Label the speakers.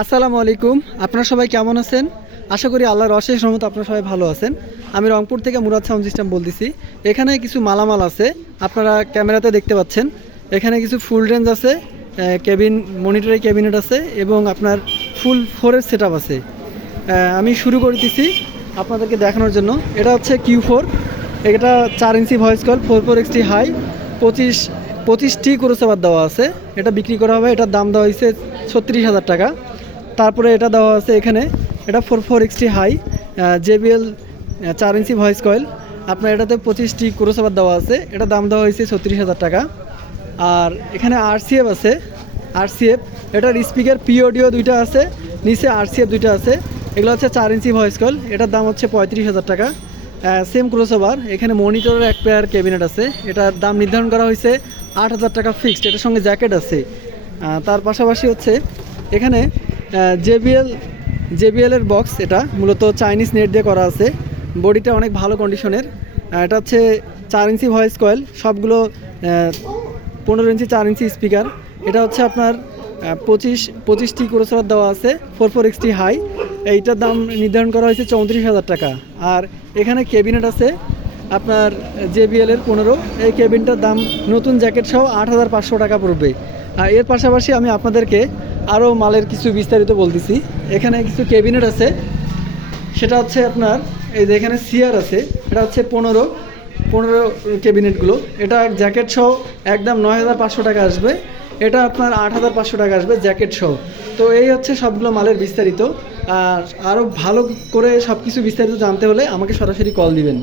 Speaker 1: আসসালামু আলাইকুম। আপনারা সবাই কেমন আছেন? আশা করি আল্লাহর অশেষ রহমত আপনারা সবাই ভালো আছেন। আমি রংপুর থেকে মুরাদ সাউন্ড সিস্টেম বলতেছি। এখানে কিছু মালামাল আছে। আপনারা ক্যামেরাতে দেখতে পাচ্ছেন। এখানে কিছু ফুল রেঞ্জ আছে কেবিন মনিটরি ক্যাবিনেট আছে এবং আপনার ফুল ফোরের সেট আছে। আমি শুরু করতেছি আপনাদেরকে দেখানোর জন্য। এটা হচ্ছে কিউ ফোর। এটা চার ইঞ্চি voice call, four four XT high, পঁচিশ পঁচিশটি ক্রোসোভার দেওয়া আছে। এটা বিক্রি করা হবে। এটার দাম দেওয়া হয়েছে ছত্রিশ হাজার টাকা। তারপরে এটা দেওয়া আছে এখানে। এটা four four XT high JBL চার ইঞ্চি ভয়েস কয়েল আপনার এটাতে পঁচিশটি ক্রোসোভার দেওয়া আছে। এটা দাম দেওয়া হয়েছে ছত্রিশ হাজার টাকা। আর এখানে আরসিএফ আছে। আরসিএফ এটার স্পিকার পি অডিও দুইটা আছে, নিচে আরসিএফ দুইটা আছে। এগুলো হচ্ছে চার ইঞ্চি ভয়েস কল এটার দাম হচ্ছে পঁয়ত্রিশ হাজার টাকা। সেম ক্রোসোভার এখানে মনিটরের এক পেয়ার ক্যাবিনেট আছে। এটার দাম নির্ধারণ করা হয়েছে আট হাজার টাকা ফিক্সড এটার সঙ্গে জ্যাকেট আছে। তার পাশাপাশি হচ্ছে এখানে জেবিএল জেবিএল এর বক্স এটা। মূলত চাইনিজ নেট দিয়ে করা আছে। বডিটা অনেক ভালো কন্ডিশনের এটা হচ্ছে চার ইঞ্চি ভয়েস কয়েল সবগুলো পনেরো ইঞ্চি, চার ইঞ্চি স্পিকার এটা হচ্ছে আপনার পঁচিশ, পঁচিশটি ক্রোসোভার দেওয়া আছে। ফোর ফোর এক্সটি হাই এইটার দাম নির্ধারণ করা হয়েছে চৌত্রিশ হাজার টাকা। আর এখানে ক্যাবিনেট আছে আপনার জেবিএল এর পনেরো। এই কেবিনটার দাম নতুন জ্যাকেট সহ আট হাজার পাঁচশো টাকা পড়বে। আর এর পাশাপাশি আমি আপনাদেরকে আরও মালের কিছু বিস্তারিত বলতেছি। এখানে কিছু ক্যাবিনেট আছে। সেটা হচ্ছে আপনার, এই যে এখানে সিয়ার আছে, এটা হচ্ছে পনেরো পনেরো ক্যাবিনেটগুলো। এটা জ্যাকেট সহ একদম নয় হাজার পাঁচশো টাকা আসবে। এটা আপনার আট হাজার পাঁচশো টাকা আসবে জ্যাকেট সহ। তো এই হচ্ছে সবগুলো মালের বিস্তারিত। আর আরও ভালো করে সব কিছু বিস্তারিত জানতে হলে আমাকে সরাসরি কল দিবেন।